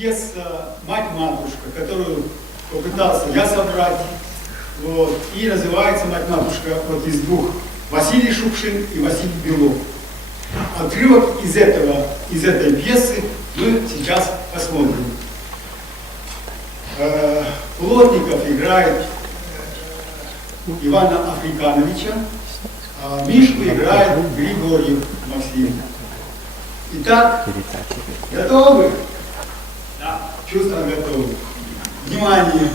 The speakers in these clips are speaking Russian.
пьеса «Мать-матушка», которую попытался я собрать. Вот, и называется «Мать-матушка» вот из двух: Василий Шукшин и Василий Белов. Отрывок из этой пьесы мы сейчас посмотрим. Плотников играет Ивана Африкановича, а Мишку играет Григорьев Максим. Итак, готовы? Да, чувственно готовы. Внимание!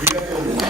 Приготовлены.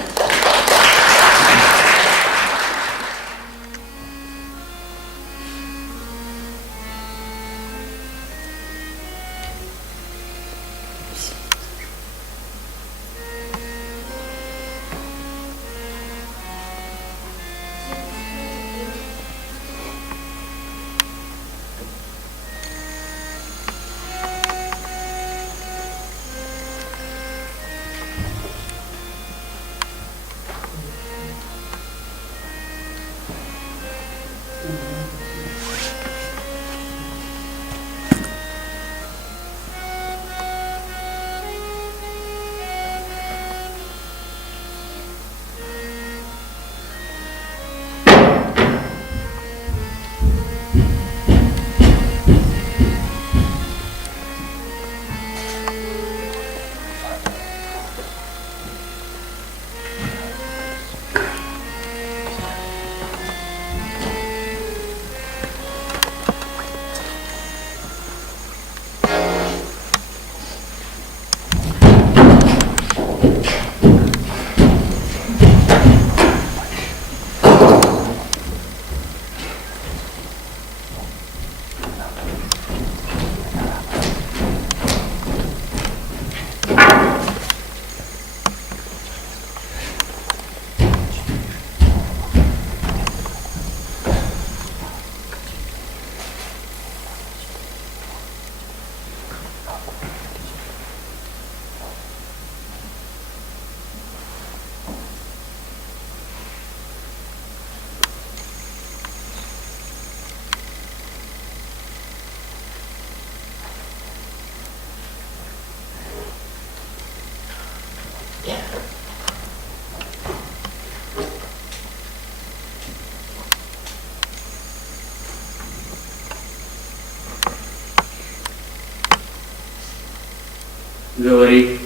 Говори.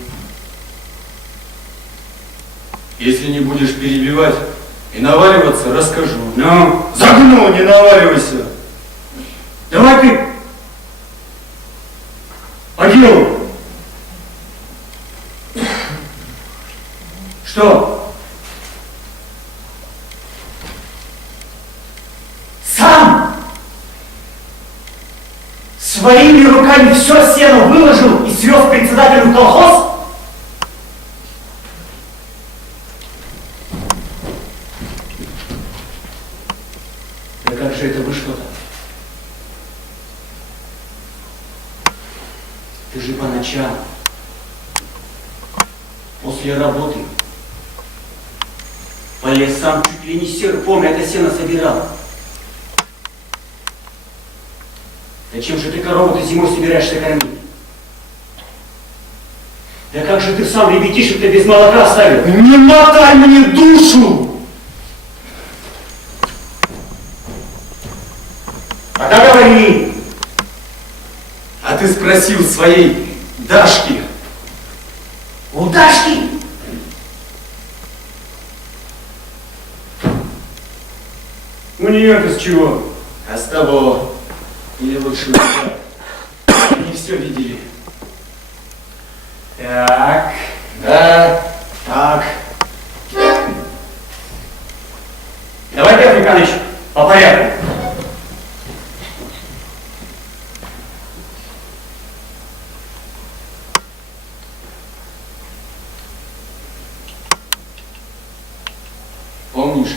Если не будешь перебивать и наваливаться, расскажу. Ну, Загнул, не наваливайся. давай ты по делу. Что? Сам своими руками все сено выложил и свез председателю в колхоз? Да как же это вы что-то? Ты же по ночам, после работы, по лесам чуть ли не серпом это сено собирал. Зачем же ты корову-то зимой собираешься кормить? Да как же ты сам ребятишек-то без молока оставил? Не мотай мне душу! Тогда говори! А ты спросил своей Дашки. У Дашки? У нее-то с чего? А с того, или лучше у тебя, они все видели. Так. Да, так. Давайте, Африканыч, по порядку. Помнишь,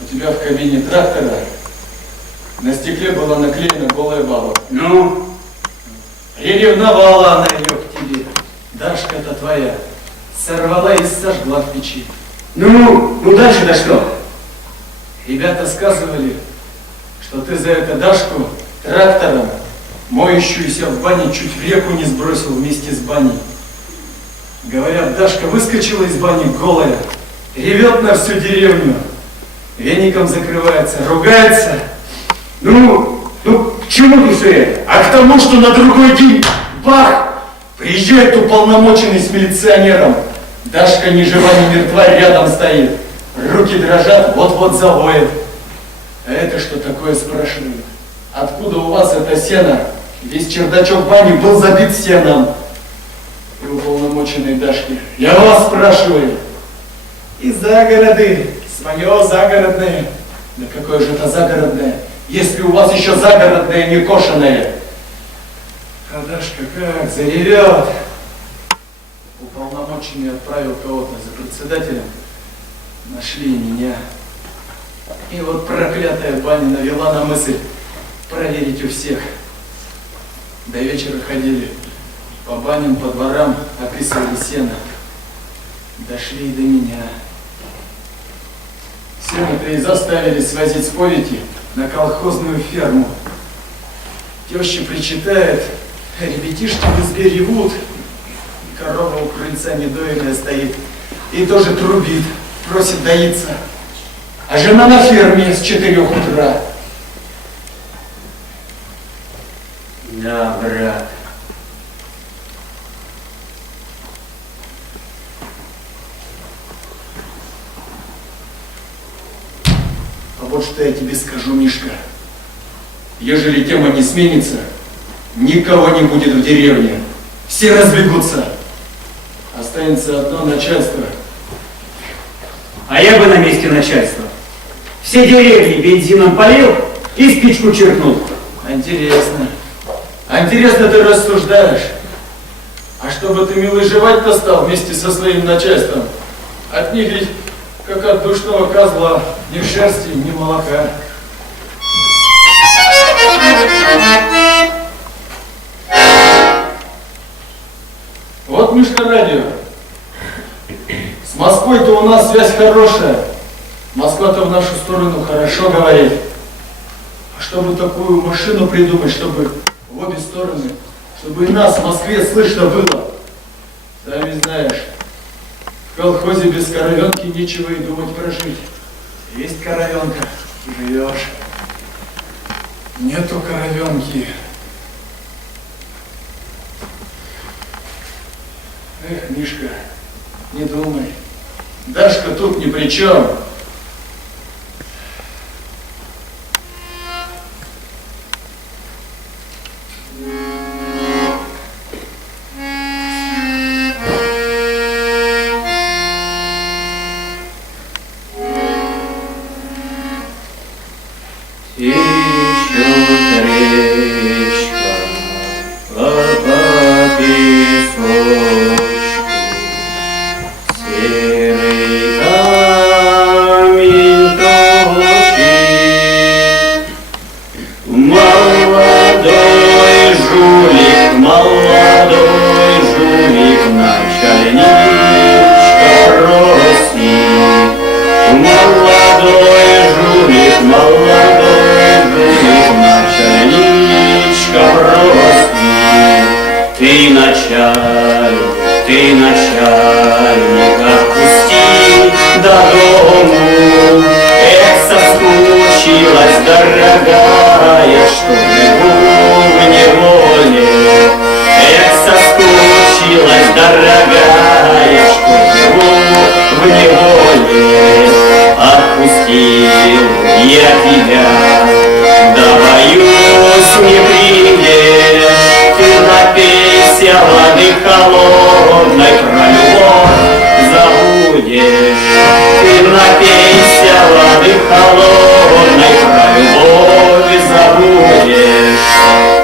у тебя в кабине трактора на стекле была наклеена голая баба? Ну? Приревновала она ее к тебе. Дашка-то твоя сорвала и сожгла в печи. Ну дальше-то что? Ребята сказывали, что ты за это Дашку трактором моющуюся в бане чуть в реку не сбросил вместе с баней. Говорят, Дашка выскочила из бани голая, ревет на всю деревню, веником закрывается, ругается. Ну, к чему ты все это? А к тому, что на другой день, бах, приезжает уполномоченный с милиционером. Дашка ни жива, ни мертва рядом стоит. Руки дрожат, вот-вот завоет. А это что такое, спрашивают? Откуда у вас это сено? Весь чердачок бани был забит сеном. И уполномоченный Дашки: я вас спрашиваю. И загороды, свое загородное. Да какое же это загородное, если у вас еще загородное не кошеное? А Дашка как заревет. Уполномоченный отправил кого-то за председателем. Нашли меня. И вот проклятая баня навела на мысль проверить у всех. До вечера ходили по баням, по дворам, описывали сено. Дошли и до меня. Сено-то и заставили свозить с повети на колхозную ферму. Теща причитает, ребятишки в избе ревут, корова у крыльца недоенная стоит и тоже трубит, просит доиться. А жена на ферме с 4 утра. Да, брат. А вот что я тебе скажу, Мишка. Ежели тема не сменится, никого не будет в деревне. Все разбегутся. Останется одно начальство. А я бы на месте начальства все деревни бензином полил и спичку чиркнул. Интересно. Интересно ты рассуждаешь. А чтобы ты, милый, жевать-то стал вместе со своим начальством, от них ведь, как от душного козла, ни шерсти, ни молока. Вот, Мишка, радио. С Москвой-то у нас связь хорошая. Москва-то в нашу сторону хорошо говорит. А чтобы такую машину придумать, чтобы в обе стороны, чтобы и нас в Москве слышно было. Сами знаешь, в колхозе без коровенки нечего и думать прожить. Есть коровенка, живешь. Нету коровенки. Эх, Мишка, не думай. Дашка тут ни при чем. Ты начальник, отпусти дорогу. Эх, соскучилась, дорогая, что живу в неволе. Эх, соскучилась, дорогая, что живу в неволе. Отпустил я тебя, да боюсь, не придешь. Ты напейся воды холодной, про любовь забудешь. Ты напейся воды холодной, про любовь забудешь.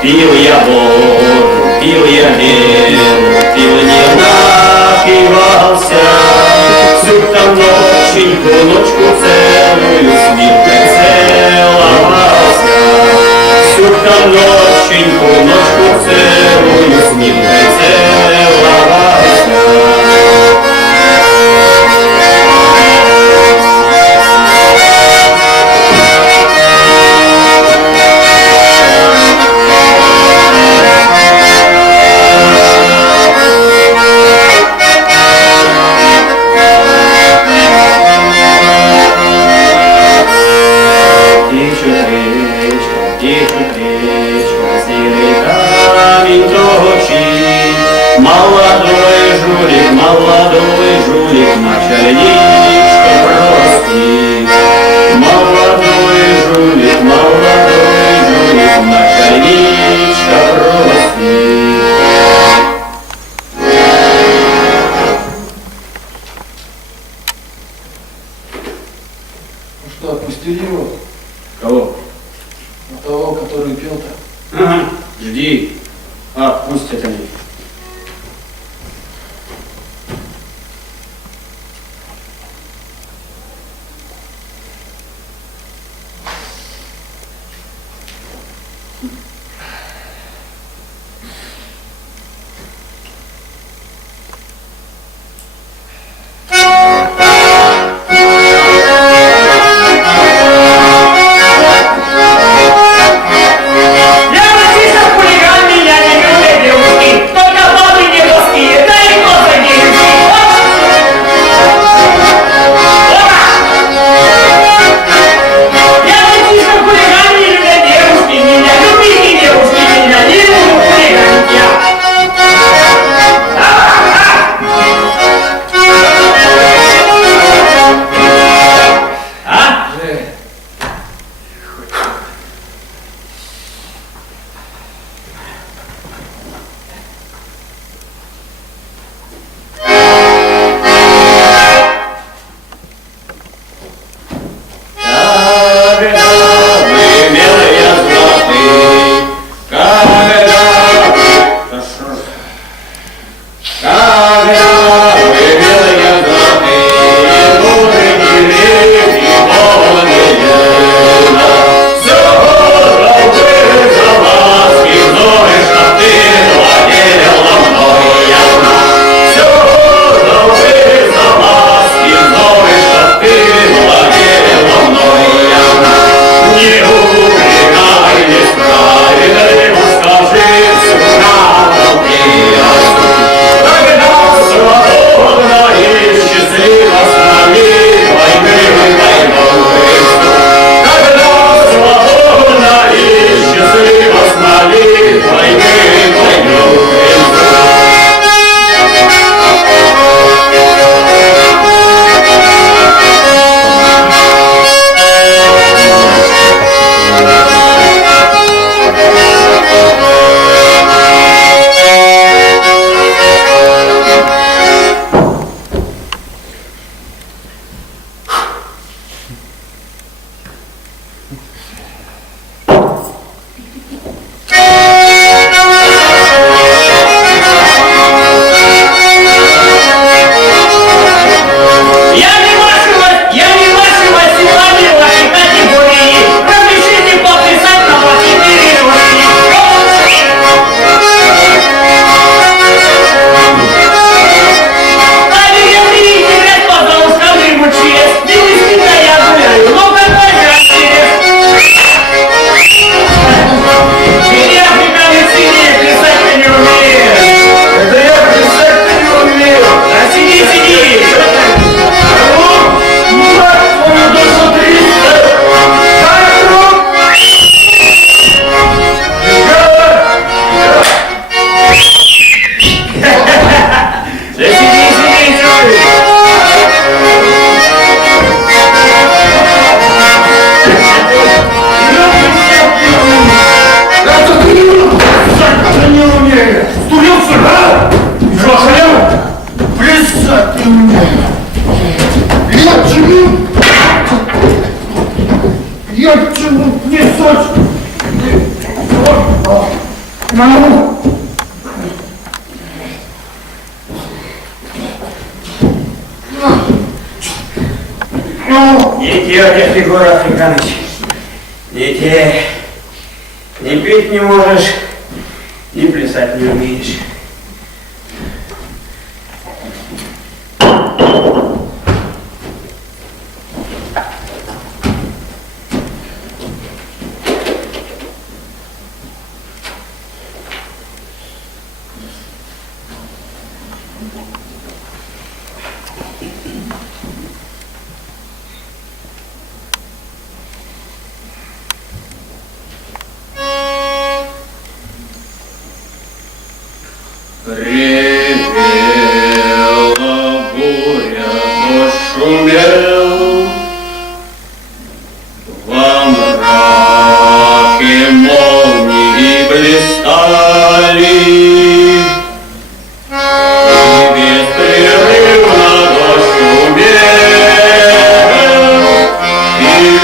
Пил я воду, пил я белую, пил не напивался. Всю там ночку целую с Милкой целовался. Всю там ночку целую с Милкой целовался. Что, отпустили его? Кого? На того, который пел-то? Ага, жди. Пустят они. Не те, Олег Егор Африканович, не те. Ни петь не можешь, ни плясать не умеешь. Ревела буря, дождь шумел, во мраке молнии блистали, и беспрерывно дождь шумел, и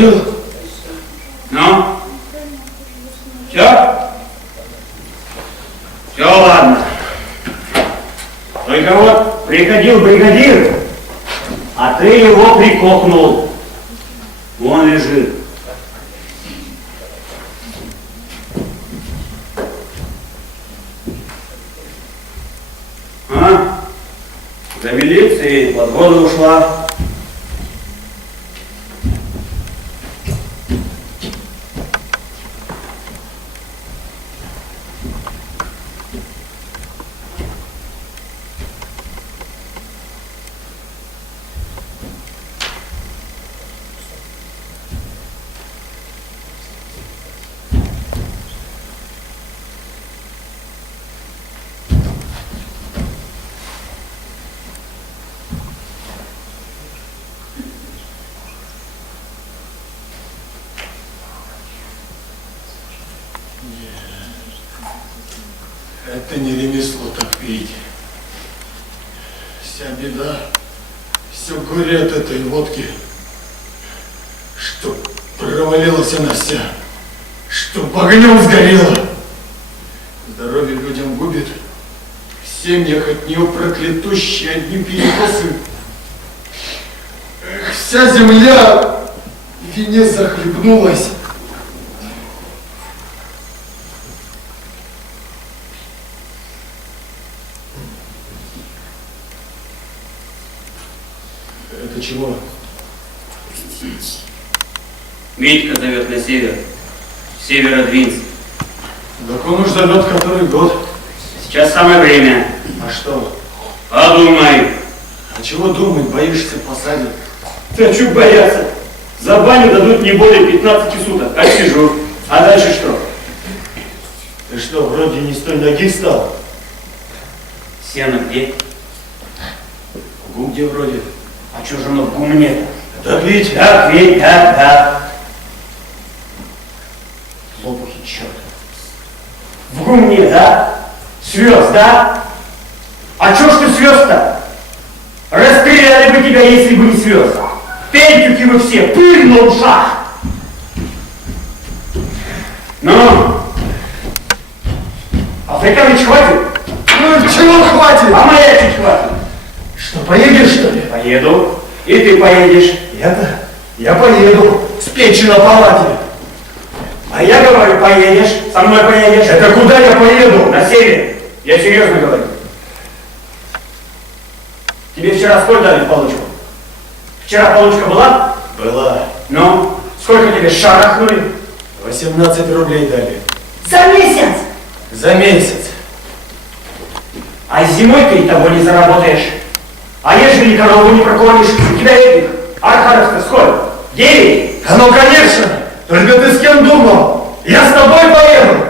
Говорил. Ну? Все? Все, ладно. Только вот приходил бригадир, а ты его прикокнул. Он лежит. А? За милицией под воду ушла. Это не ремесло так пить. Вся беда, все горе от этой водки, что провалилась она вся, что огнем сгорела. Здоровье людям губит, в семьях от нее проклятущие одни перекосы. Эх, вся земля в вине захлебнулась. Это чего? Митька зовет на север. Северодвинск. Так он уж зовет который год. Сейчас самое время. А что? Подумай. А чего думать, боишься, посадят? Ты а чё бояться? За баню дадут не более 15 суток. Отсижу. А дальше что? Ты что, вроде не с той ноги встал? Сено где? Гу где вроде? А чё же оно в гумне-то? Так ведь? Так ведь, да. Лопухи черт. В гумне, да? Свез, да? А чё ж ты свез-то? Расстреляли бы тебя, если бы не свез. Пентюки вы все, пыль на ушах. Ну? Африканыч хватит? Ну чего хватит? А моя чуть хватит. Что, поедешь что ли? Поеду. И ты поедешь. Я поеду. С печи на палате. А я говорю, поедешь. Со мной поедешь. Это куда я поеду? На север. Я серьезно говорю. Тебе вчера сколько дали получку? Вчера получка была? Была. Ну, сколько тебе шарахнули? 18 рублей дали. За месяц! За месяц. А зимой ты и того не заработаешь. А ежели корову не прокормишь, у тебя этих архаров-то сколько? 9? А ну конечно! Только ты с кем думал? Я с тобой поеду.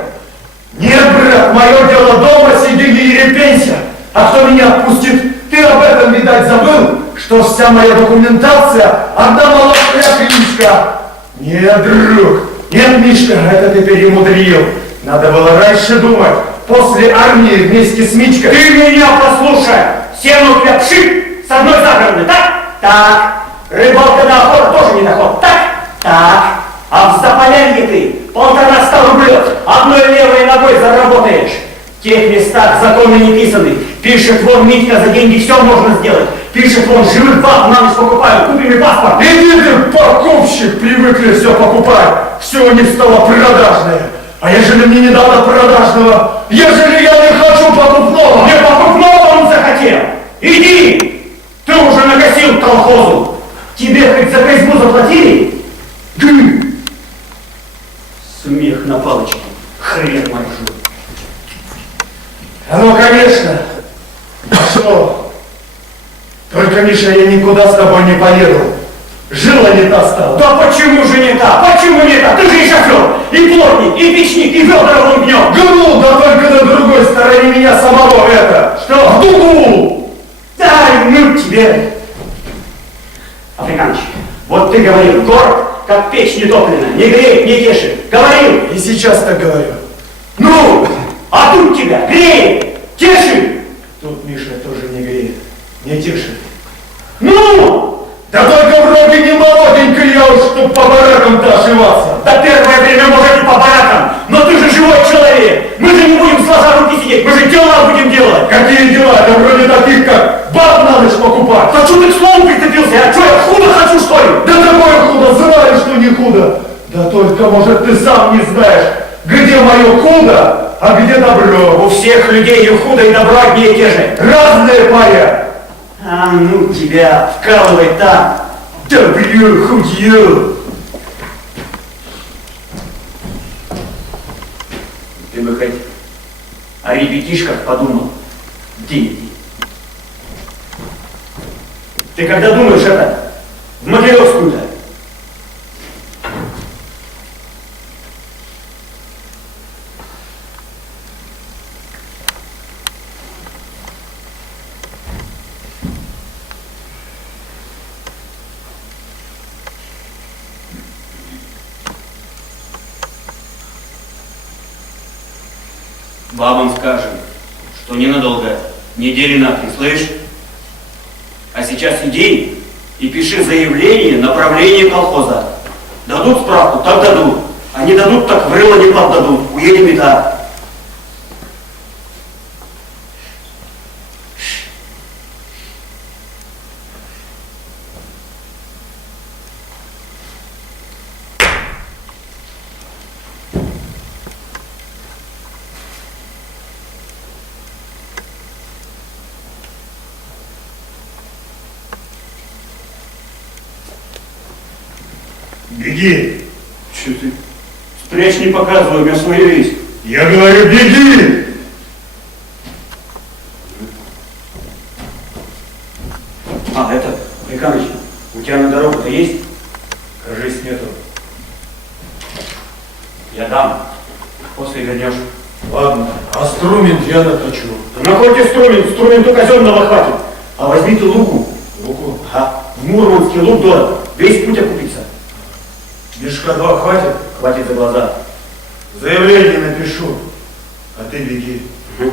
Нет, брат, мое дело дома, сиди и ерепенься. А кто меня отпустит? Ты об этом, видать, забыл, что вся моя документация одна малая кличка. Нет, друг, нет, Мишка, это ты перемудрил. Надо было раньше думать, после армии вместе с Мичкой. Ты меня послушай! Сено у тебя пшик с одной загороды, так? Так. Рыбалка на охота тоже не доход, так? Так. А в Заполярье ты 150 рублей одной левой ногой заработаешь. В тех местах законы не писаны. Пишет вон Митька, за деньги все можно сделать. Пишет вон, живых баб на ночь покупают, купим и паспорт. Иди ты, покупщик, привыкли все покупать. Все у них стало продажное. А ежели мне не дано продажного, ежели я не хочу покупного? Не покупного он захотел. Иди, ты уже накосил колхозу. Тебе хоть за козьму заплатили? Смех на палочке. Хрен моржу. А ну, конечно. А что? Только, Миша, я никуда с тобой не поеду. Жила не та стала. Да почему же не та? Почему не та? Ты же и шофер, и плотник, и печник, и Федоров он гнет. Гнул, да только на другой стороне меня самого это. Что? В дугу! Дай, ну тебе. Африканыч, вот ты говорил, город, как печь нетопленная, не греет, не тешит. Говорил. И сейчас так говорю. Ну, а тут тебя греет, тешит. Тут Миша тоже не греет, не тешит. Ну, Да только вроде не молоденький я уж, чтоб по баракам-то ошиваться. Да первое время, может, и по баракам, но ты же живой человек. Мы же не будем сложа руки сидеть, мы же дела будем делать. Какие дела? Да вроде таких, как баб на ночь покупать. Да что ты к слову прицепился? Я что, я худо хочу, что ли? Да такое худо, знаю, что не худо. Да только, может, ты сам не знаешь, где мое худо, а где добро. У всех людей и худо, и добро одни и те же. Разные, паря. А ну тебя вкалывай там. Добро, худье. Ты бы хоть о ребятишках подумал. Деньги. Ты когда думаешь это? В Могилевскую-то? Бабам скажем, что ненадолго, недели на 3, слышь? А сейчас иди и пиши заявление на правление колхоза. Дадут справку, так дадут. А не дадут, так в рыло не поддадут. Уедем и так. Беги. Че ты? Спрячь, не показывай, у меня свой есть. Я говорю, беги. А, это, Никаныч, у тебя на дорогу-то есть? Кажись, нету. Я дам. После вернешь. Ладно, а струмент я накачу. Да на хоть и струменту казенного хватит. А возьми ты луку. Луку? Ага, в Мурманске лук дорог. Весь путь окупится. Мешка 2 хватит? Хватит за глаза. Заявление напишу, а ты беги. Угу.